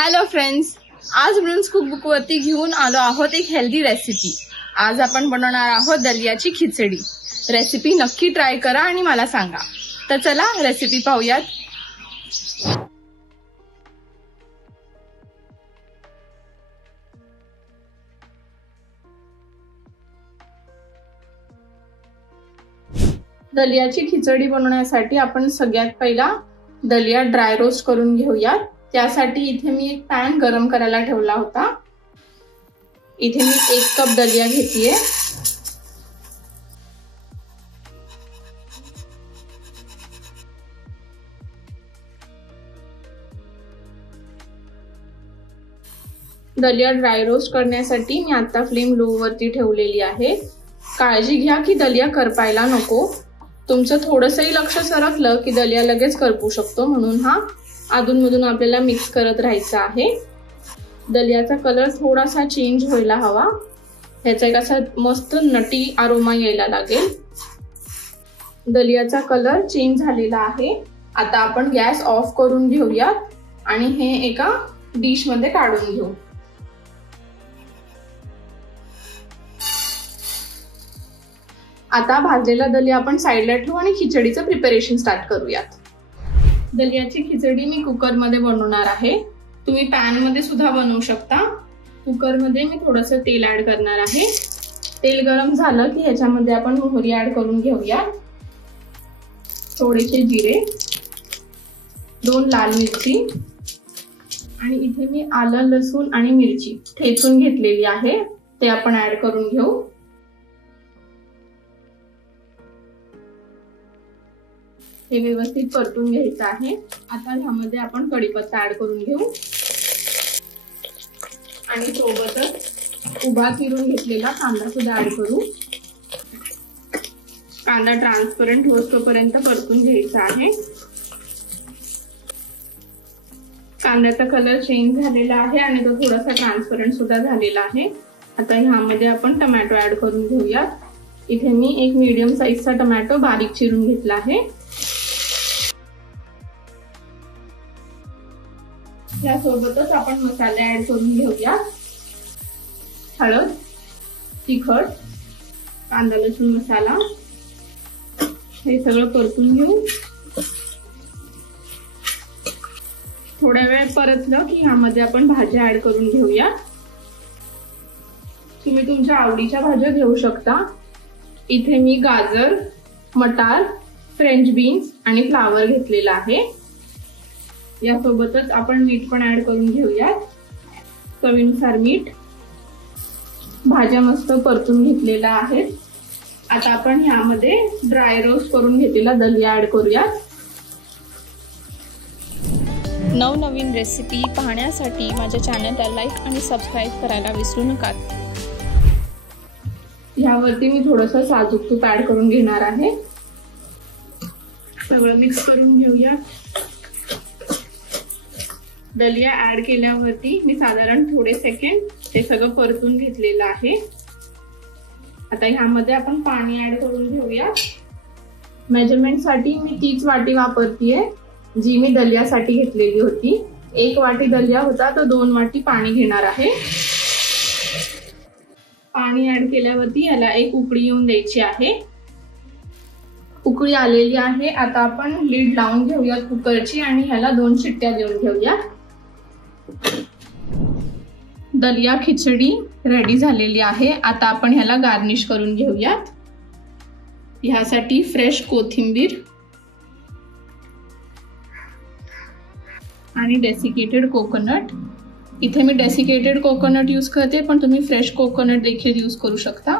Hello friends, आज ब्रुन्स cook book वरती घेऊन आलो आहोत एक हेल्दी रेसिपी। आज आपण बनवणार आहोत दलियाची खिचडी। रेसिपी नक्की ट्राय करा आणि मला सांगा। तर चला रेसिपी पाहूयात। दलियाची खिचडी बनवण्यासाठी आपण सगळ्यात पहिला दलिया ड्राय रोस्ट करून घेऊयात। त्यासाठी इथे मी एक पॅन गरम करायला ठेवला होता। इथे मी 1 कप दलिया घेतलीये। दलिया ड्राय रोस्ट करण्यासाठी मी आता फ्लेम लो वरती ठेवलेली आहे। काळजी घ्या की दलिया करपायला नको। तुमचं थोडंसंही लक्ष सरकलं की दलिया लगेच करपू शकतो, म्हणून हा अधूनमधून आपल्याला मिक्स करत राहायचं आहे। दलियाचा कलर थोडासा चेंज व्हायला हवा, ह्याचा एक असा मस्त नटी अरोमा यायला लागेल। दलियाचा कलर चेंज झालेला आहे। आता आपण गॅस ऑफ करून घेऊयात आणि हे एका डिश मध्ये काढून घेऊ। आता भाजलेला दलिया आपण साइडला ठेवू आणि खिचडीचं प्रिपरेशन स्टार्ट करूयात। दलियाची खिचडी मी कुकर मध्ये बनवणार आहे। तुम्ही पॅन मध्ये सुद्धा बनवू शकता। कुकर मध्ये मी थोडंसं तेल ऍड करणार आहे। तेल गरम झालं की ह्याच्यामध्ये आपण मोहरी ऍड करून घेऊया। थोडेसे जिरे, 2 लाल मिरची आणि इथे मी आलं, लसूण आणि मिरची ठेचून घेतलेली आहे, ते आपण ऍड करून घेऊ। हे व्यवस्थित परतून घ्यायचं आहे। आता ह्यामध्ये आपण कढीपत्ता ऍड करून घेऊ आणि सोबतच उभा चिरून घेतलेला कांदा सुद्धा ऍड करू। कांदा ट्रान्सपरंट होईपर्यंत परतून घ्यायचा आहे। कांद्याचा कलर चेंज झालेला आहे आणि तो थोडासा ट्रान्सपरंट सुद्धा झालेला आहे। आता ह्यामध्ये आपण टोमॅटो ऍड करून घेऊया। इथे मी एक मीडियम साईजचा टोमॅटो बारीक चिरून घेतला आहे। यासोबतच आपण मसाले ऍड करून घेऊया। हळद, तिखट, कांदा लसूण मसाला, हे सगळं परतून घेऊ। थोड्या वेळ परतलं की ह्यामध्ये आपण भाज्या ऍड करून घेऊया। तुम्ही तुमच्या आवडीच्या भाज्या घेऊ शकता। इथे मी गाजर, मटार, फ्रेंच बीन्स आणि फ्लावर घेतलेला आहे। यासोबतच आपण मीठ पण ऍड करून घेऊया, चवीनुसार मीठ। भाज्या मस्त परतून घेतलेल्या आहेत। आता आपण ह्यामध्ये ड्राय रोस्ट करून घेतलेला दलिया ऍड करूया। नवनवीन रेसिपी पाहण्यासाठी माझ्या चॅनलला लाईक आणि सबस्क्राईब करायला विसरू नका। यावरती मी थोडंसं साजूक तूप ऍड करून घेणार आहे। सगळं मिक्स करून घेऊया। दलिया ऍड केल्यावरती मी साधारण थोडे सेकंड ते सगळं परतून घेतलेलं आहे। आता ह्यामध्ये आपण पाणी ऍड करून घेऊया। मेजरमेंट साठी मी 30 वाटी वापरतीये, जी मी दलियासाठी घेतलेली होती। 1 वाटी दलिया होता तर 2 वाटी पाणी घेणार आहे। पाणी ऍड केल्यावरती याला एक उकळी येऊन द्यायची आहे। उकळी आलेली आहे। आता आपण लीड लावून घेऊया कुकरची आणि ह्याला 2 शिट्ट्या देऊन घेऊया। दलिया खिचडी रेडी झालेली आहे। आता आपण ह्याला गार्निश करून घेऊयात। ह्यासाठी फ्रेश कोथिंबीर आणि डेसिकेटेड कोकोनट। इथे मी डेसिकेटेड कोकोनट यूज करते, पण तुम्ही फ्रेश कोकोनट देखील यूज करू शकता।